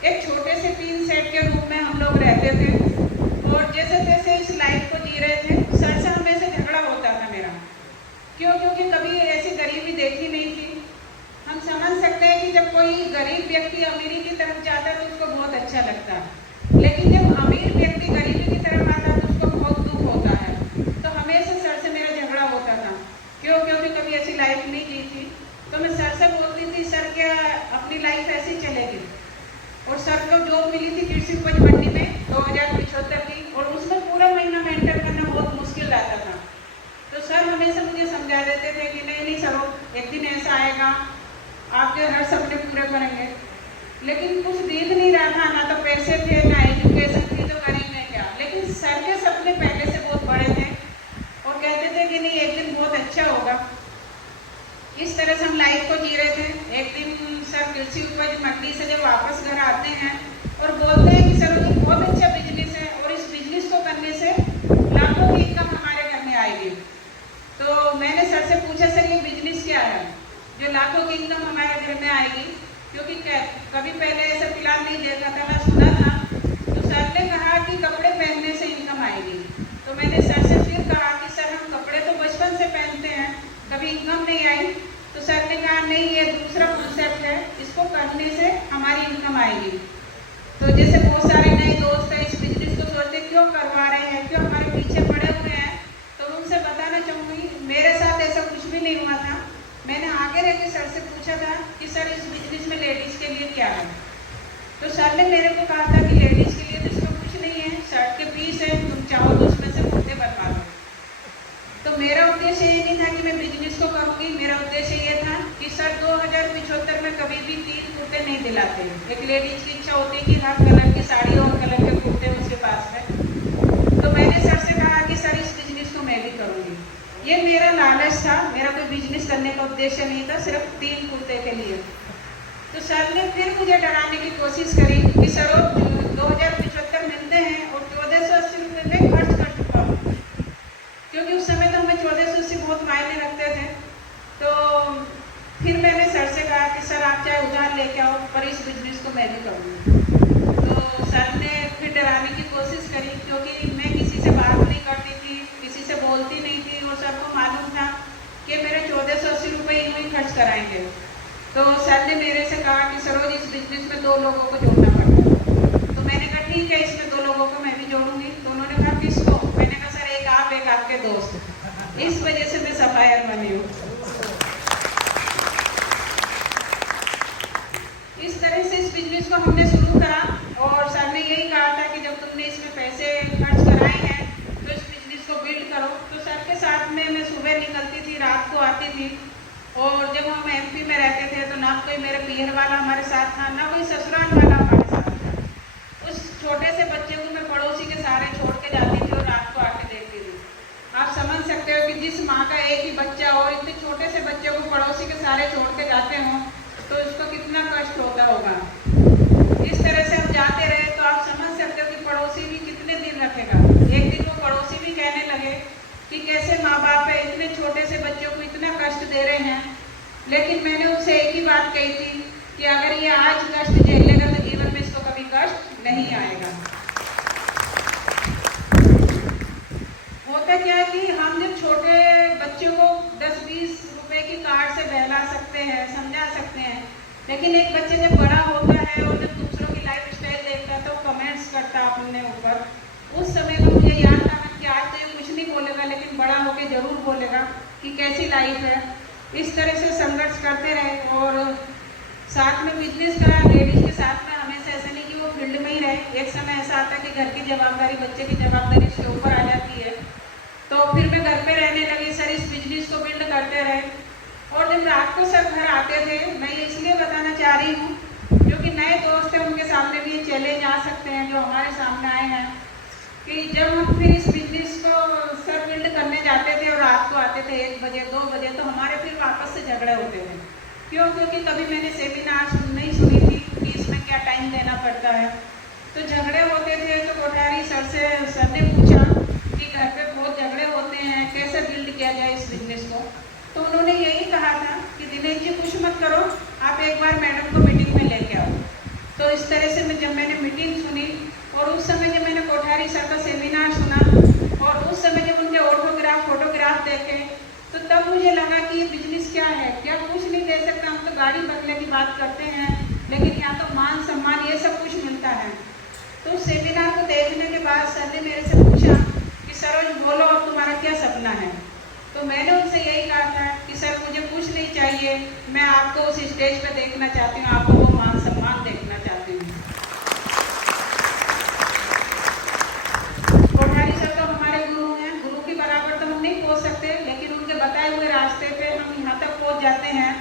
एक छोटे से टीन सेट के रूप में हम लोग रहते थे और जैसे तैसे इस लाइफ को जी रहे थे। सर से हमेशा झगड़ा होता था मेरा। क्यों? क्योंकि कभी ऐसी गरीबी देखी नहीं थी। हम समझ सकते हैं कि जब कोई गरीब व्यक्ति अमीरी की तरफ जाता है तो उसको बहुत अच्छा लगता है, लेकिन जब अमीर व्यक्ति गरीबी की तरफ आता है तो उसको बहुत दुख होता है। तो हमेशा सर से मेरा झगड़ा होता था। क्यों? क्योंकि कभी ऐसी लाइफ नहीं जी थी। तो मैं सर से बोलती थी, सर क्या अपनी लाइफ ऐसी चलेगी? और सर को जॉब मिली थी कृषि उपज मंडी में 2075 की, और उसमें पूरा महीना मेंटेन करना बहुत मुश्किल रहता था। तो सर हमेशा मुझे समझा देते थे कि नहीं नहीं सरो, एक दिन ऐसा आएगा आपके हर सपने पूरे करेंगे। लेकिन कुछ दिख नहीं रहा था, ना तो पैसे थे ना एजुकेशन थी, तो करेंगे क्या। लेकिन सर के सपने पहले से बहुत बड़े थे और कहते थे कि नहीं एक दिन बहुत अच्छा होगा। इस तरह से हम लाइफ को जी रहे थे। एक दिन सर कृषि उपज मंडी से जब वापस घर आते हैं और बोलते हैं कि सर ये बहुत अच्छा बिजनेस है और इस बिजनेस को करने से लाखों की इनकम हमारे घर में आएगी। तो मैंने सर से पूछा, सर ये बिजनेस क्या है जो लाखों की इनकम हमारे घर में आएगी? क्योंकि कभी पहले ऐसा प्लान नहीं देखा था, ना सुना था। तो सर ने कहा कि कपड़े पहनने से इनकम आएगी। तो मैंने सर से फिर कहा कि सर हम कपड़े तो बचपन से पहनते हैं, कभी इनकम नहीं आई। तो सर ने कहा नहीं, ये दूसरा कॉन्सेप्ट है, इसको करने से हमारी इनकम आएगी। तो जैसे बहुत सारे नए दोस्त हैं इस बिजनेस को सोचते क्यों करवा रहे हैं, क्यों हमारे पीछे पड़े हुए हैं। तो उनसे बताना चाहूँगी मेरे साथ ऐसा कुछ भी नहीं हुआ था। मैंने आगे रह के सर से पूछा था कि सर इस बिजनेस में लेडीज़ के लिए क्या है। तो सर ने मेरे को कहा था कि लेडीज़ के लिए तो इसमें कुछ नहीं है, शर्ट के पीस है, तुम चाहो तो उसमें से कुर्ते बनवा दो। तो मेरा उद्देश्य ये नहीं था कि मैं बिजनेस को करूँगी। मेरा उद्देश्य ये था कि सर 2075 में कभी भी 3 कुर्ते नहीं दिलाते। एक लेडीज़ की इच्छा होती है कि हर कलर की साड़ी और कलर के कुर्ते उसके पास है। तो मैंने सर से कहा कि सर इस बिजनेस को मैं भी करूँगी। ये मेरा लालच था, मेरा कोई बिजनेस करने का उद्देश्य नहीं था, सिर्फ 3 कुर्ते के लिए। तो सर ने फिर मुझे डराने की कोशिश करी कि सर 2075 मिलते हैं और 1480 रुपये में खर्च कर चुका हूँ। क्योंकि उस समय तो हमें 1480 बहुत मायने रखते थे। तो फिर मैंने सर से कहा कि सर आप चाहे उधार लेके आओ पर इस बिजनेस को मैं भी करूँगी। तो सर ने फिर डराने की कोशिश करी, क्योंकि मैं किसी से बात नहीं करती थी, किसी से बोलती नहीं थी और सबको मालूम था कि मेरे 1480 रुपये यूँ ही खर्च कराएंगे। तो सर ने मेरे से कहा कि सरोज इस बिजनेस में 2 लोगों को जोड़ना पड़ता है। तो मैंने कहा ठीक है, इसमें 2 लोगों को मैं भी जोड़ूंगी। तो उन्होंने कहा किसको? मैंने कहा सर एक आप एक आपके दोस्त। इस वजह से मैं सफायर बनी हूँ। इस तरह से इस बिजनेस को हमने शुरू करा और सर ने यही कहा था कि जब तुमने इसमें पैसे खर्च कराए हैं तो इस बिजनेस को बिल्ड करो। तो सर के साथ में मैं सुबह निकलती थी, रात को आती थी। और जब हम एमपी में रहते थे तो ना कोई मेरे पीहर वाला हमारे साथ था, ना कोई ससुराल वाला हमारे साथ था। उस छोटे से बच्चे को मैं पड़ोसी के सहारे छोड़ के जाती थी और रात को आके देखती थी। आप समझ सकते हो कि जिस माँ का एक ही बच्चा हो, इतने छोटे से बच्चे को पड़ोसी के सहारे छोड़ के जाते हों तो उसको कितना कष्ट होता होगा। इस तरह से हम जाते रहे तो आप समझ सकते हो कि पड़ोसी भी कितने दिन रखेगा। एक दिन वो पड़ोसी भी कहने लगे कि कैसे माँ बाप है, इतने छोटे से बच्चों को इतना कष्ट दे रहे हैं। लेकिन मैंने उनसे एक ही बात कही थी कि अगर ये आज कष्ट झेलेगा तो जीवन में इसको कभी कष्ट नहीं आएगा। होता क्या है कि हम जब छोटे बच्चों को 10-20 रुपए की कार्ड से बहला सकते हैं, समझा सकते हैं, लेकिन एक बच्चे जब बड़ा होता है और जब दूसरों की लाइफ स्टाइल देखता है तो कमेंट्स करता है अपने ऊपर। उस समय तो मुझे याद था कि आज तो ये कुछ नहीं बोलेगा लेकिन बड़ा होकर जरूर बोलेगा कि कैसी लाइफ है। इस तरह से संघर्ष करते रहे और साथ में बिजनेस करा लेडीज के साथ में। हमेशा ऐसा नहीं कि वो फील्ड में ही रहे। एक समय ऐसा आता है कि घर की जवाबदारी, बच्चे की जवाबदारी इसके ऊपर आ जाती है। तो फिर मैं घर पे रहने लगी। सर इस बिजनेस को बिल्ड करते रहे और जब रात को सब घर आते थे, मैं ये इसलिए बताना चाह रही हूँ क्योंकि नए दोस्त हैं उनके सामने भी ये चैलेंज आ सकते हैं जो हमारे सामने आए हैं कि जब हम फिर इस बिजनेस को सर बिल्ड करने जाते थे और रात को आते थे 1 बजे 2 बजे, तो हमारे फिर वापस से झगड़े होते थे। क्यों? क्योंकि कभी मैंने सेमिनार नहीं सुनी थी कि इसमें क्या टाइम देना पड़ता है। तो झगड़े होते थे। तो कोठारी सर ने पूछा कि घर पे बहुत झगड़े होते हैं, कैसे बिल्ड किया जाए इस बिजनेस को। तो उन्होंने यही कहा था कि दिनेश जी कुछ मत करो, आप एक बार मैडम को मीटिंग में लेके आओ। तो तो इस तरह से जब मैंने मीटिंग सुनी और उस समय जब मैंने कोठारी सर का सेमिनार सुना और उस समय जब उनके फोटोग्राफ देखे, तो तब मुझे लगा कि ये बिजनेस क्या है, क्या कुछ नहीं दे सकता। हम तो गाड़ी बंगले की बात करते हैं, लेकिन यहाँ तो मान सम्मान ये सब कुछ मिलता है। तो सेमिनार को देखने के बाद सर ने मेरे से पूछा कि सरोज बोलो अब तुम्हारा क्या सपना है। तो मैंने उनसे यही कहा था कि सर मुझे कुछ नहीं चाहिए, मैं आपको उस स्टेज पे देखना चाहती हूँ, आपको वो मान सम्मान देखना चाहती हूँ। कोठारी सर तो हमारे गुरु हैं, गुरु के बराबर तो हम नहीं पहुँच सकते, लेकिन उनके बताए हुए रास्ते पे हम यहाँ तक पहुँच जाते हैं।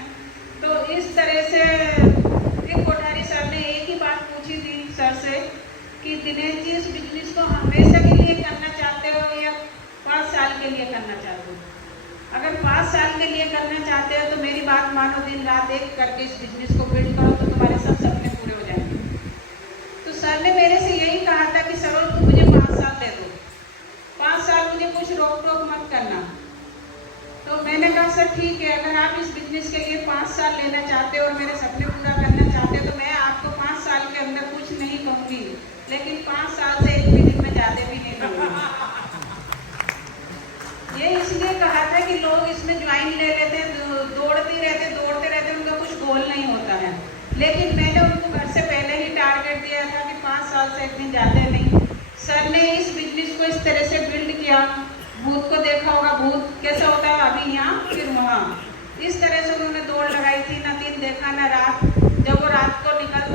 तो इस तरह से एक कोठारी सर ने एक ही बात पूछी थी सर से कि दिनेश जी इस बिजनेस को हमेशा के लिए करना चाहते हो या 5 साल के लिए करना चाहते हो? अगर 5 साल के लिए करना चाहते हो तो मेरी बात मानो, दिन रात एक करके इस बिजनेस को बिल्ड करो तो तुम्हारे सब सपने पूरे हो जाएंगे। तो सर ने मेरे से यही कहा था कि सरोज तुम मुझे 5 साल दे दो, 5 साल मुझे कुछ रोक टोक मत करना। तो मैंने कहा सर ठीक है, अगर आप इस बिजनेस के लिए 5 साल लेना चाहते हो और मेरे सपने पूरा करना चाहते हो तो मैं आपको 5 साल के अंदर कुछ नहीं कहूँगी, लेकिन 5 साल से 1 मिनट में ज़्यादा भी नहीं कहूँगी। ये इसलिए कहा था कि लोग इसमें ज्वाइन ले लेते हैं, दौड़ते रहते उनका कुछ गोल नहीं होता है। लेकिन मैंने उनको घर से पहले ही टारगेट दिया था कि 5 साल से इतनी ज़्यादा नहीं। सर ने इस बिजनेस को इस तरह से बिल्ड किया, भूत को देखा होगा, भूत कैसा होता है, अभी यहाँ फिर वहाँ, इस तरह से उन्होंने दौड़ लगाई थी, ना दिन देखा ना रात। जब वो रात को निकल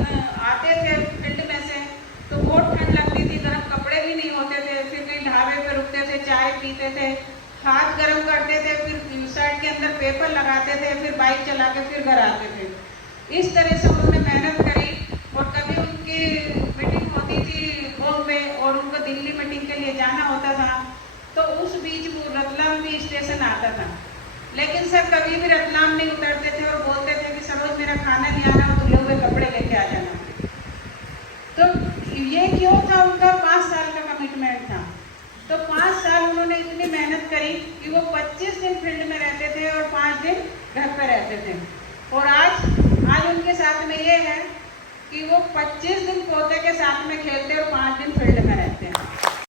आते थे फील्ड में से तो बहुत ठंड लगती थी, गर्म कपड़े भी नहीं होते थे, फिर कहीं ढाबे पे रुकते थे, चाय पीते थे, हाथ गर्म करते थे, फिर शर्ट के अंदर पेपर लगाते थे, फिर बाइक चला के फिर घर आते थे। इस तरह से उन्होंने मेहनत करी। और कभी उनकी मीटिंग होती थी बॉम्बे और उनको दिल्ली मीटिंग के लिए जाना होता था, तो उस बीच वो रतलाम भी स्टेशन आता था, लेकिन सर कभी भी रतलाम नहीं उतरते थे और बोलते थे कि सरोज मेरा खाना नहीं आ रहा, धुले हुए कपड़े लेके आ जाना। तो ये क्यों था, उनका 5 साल का कमिटमेंट था। तो 5 साल उन्होंने इतनी मेहनत करी कि वो 25 दिन फील्ड में रहते थे और 5 दिन घर पे रहते थे। और आज उनके साथ में ये है कि वो 25 दिन पोते के साथ में खेलते और 5 दिन फील्ड में रहते।